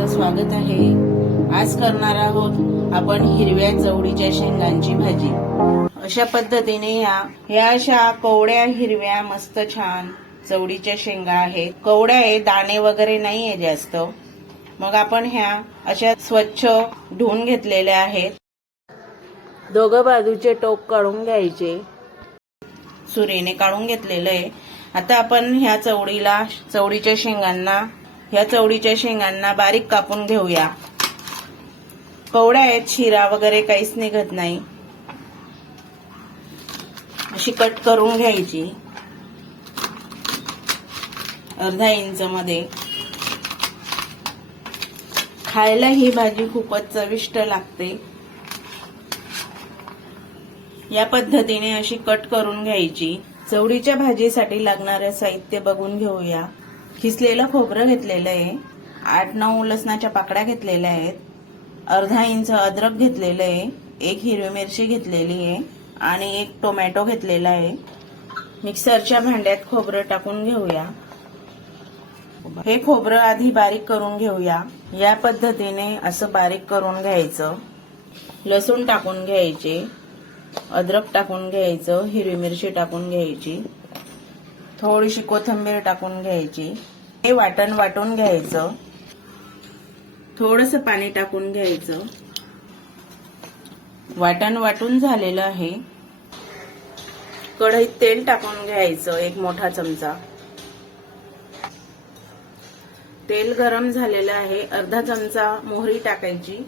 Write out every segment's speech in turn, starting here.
आपलं स्वागत आहे। आज करणार आहोत आपण हिरव्या चवळीच्या शेंगांची भाजी। अशा पद्धतीने ह्या अशा कवड्या हिरव्या मस्त छान चवळीच्या शेंगा आहेत। कवड्या आहे, दाणे वगैरे नाहीये जास्त। मग आपण ह्या अशा स्वच्छ धुवून घेतलेल्या आहेत। दोघं बाजूचे टोक काढून घ्यायचे, सुरीने काढून घेतलेलं आहे। आता आपण ह्या चवळीच्या शेंगांना बारीक कापून घेऊया। कवड्या आहेत, शिरा वगैरे काहीच निघत नाही। अशी कट करून घ्यायची अर्धा इंच मध्ये। खायला ही भाजी खूपच चविष्ट लागते। या पद्धतीने अशी कट करून घ्यायची। चवळीच्या भाजीसाठी लागणारे साहित्य बघून घेऊया। खिसलेलं खोबरं घेतलेलं आहे, 8-9 लसणाच्या पाकळ्या घेतलेल्या आहेत, अर्धा इंच अद्रक घेतलेलं आहे, 1 हिरवी मिरची घेतलेली आहे आणि 1 टोमॅटो घेतलेला आहे। मिक्सरच्या भांड्यात खोबरं टाकून घेऊया। हे खोबरं आधी बारीक करून घेऊया। या पद्धतीने असं बारीक करून घ्यायचं। लसूण टाकून घ्यायचे, अद्रक टाकून घ्यायचं, हिरवी मिरची टाकून घ्यायची, थोडीशी कोथिंबीर टाकून घ्यायची। हे वाटून घ्यायचं। थोडंसं पाणी टाकून घ्यायचं। वाटून झालेलं आहे। कढईत तेल टाकून घ्यायचं, 1 मोठा चमचा। तेल गरम झालेलं आहे। अर्धा चमचा मोहरी टाकायची,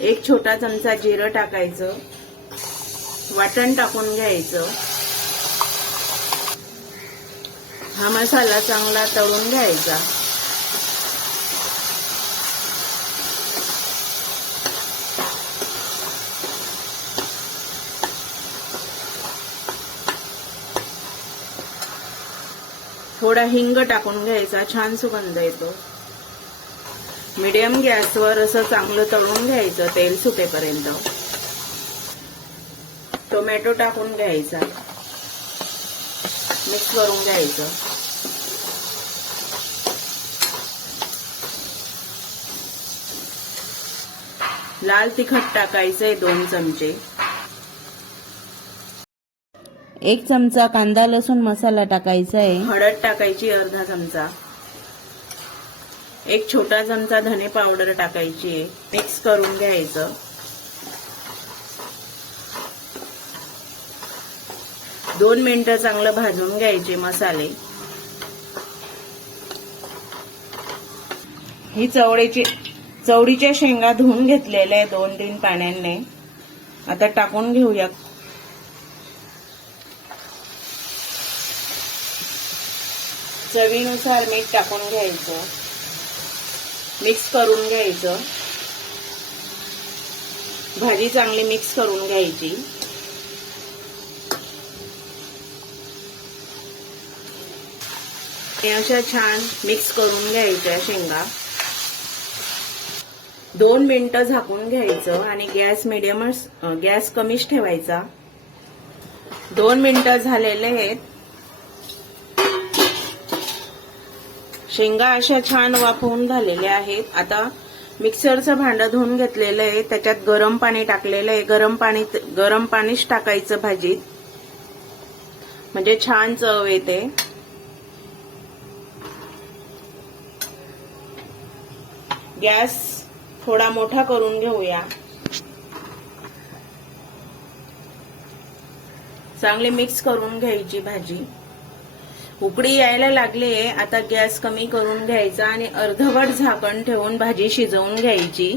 1 छोटा चमचा जिरं टाकायचं। वाटण टाकून घ्यायचं। हा मसाला चांगला तळून घ्यायचा। थोडा हिंग टाकून घ्यायचा, छान सुगंध येतो। मीडियम गॅसवर असं चांगलं तळून घ्यायचं तेल सुटेपर्यंत। टोमॅटो टाकून घ्यायचा, मिक्स करून घ्यायचं। लाल तिखट टाकायचंय 2 चमचे, 1 चमचा कांदा लसूण मसाला टाकायचा आहे। हळद टाकायची अर्धा चमचा, 1 छोटा चमचा धने पावडर टाकायची आहे। मिक्स करून घ्यायचं। 2 मिनिटं चांगलं भाजून घ्यायचे मसाले। ही चवळीच्या शेंगा धुवून घेतलेल्या आहे 2-3 पाण्याने। आता टाकून घेऊया। चवीनुसार मीठ टाकून घ्यायचं, मिक्स करून घ्यायचं। भाजी चांगली मिक्स करून घ्यायची। अशा छान मिक्स करून घ्यायच्या शेंगा। 2 मिनिटं झाकून घ्यायचं आणि गॅस कमीच ठेवायचा। 2 मिनिटं झालेले आहेत। शेंगा अशा छान वाफवून झालेल्या आहेत। आता मिक्सरचं भांडं धुवून घेतलेलं आहे, त्याच्यात गरम पाणी टाकलेलं आहे। गरम पाणीच टाकायचं भाजीत, म्हणजे छान चव येते। गॅस थोडा मोठा करून घेऊया। चांगली मिक्स करून घ्यायची भाजी। उकळी यायला लागली आहे। आता गॅस कमी करून घ्यायचा आणि अर्धवट झाकण ठेवून भाजी शिजवून घ्यायची।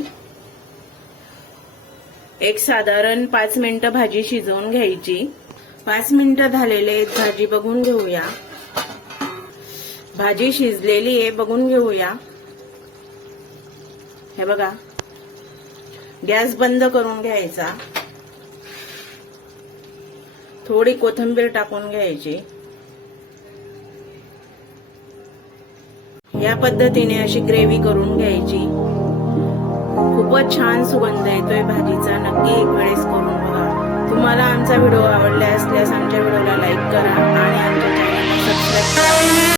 एक साधारण 5 मिनिटं भाजी शिजवून घ्यायची। 5 मिनिटं झालेले आहेत, भाजी बघून घेऊया। भाजी शिजलेली आहे, बघून घेऊया। हे बघा, गॅस बंद करून घ्यायचा। थोडी कोथिंबीर टाकून घ्यायची। या पद्धतीने अशी ग्रेव्ही करून घ्यायची। खूपच छान सुगंध येतोय भाजीचा। नक्की एक वेळेस करून बघा। तुम्हाला आमचा व्हिडिओ आवडला असल्यास आमच्या व्हिडिओला लाईक करा आणि आमच्या चॅनलला सबस्क्राईब करा।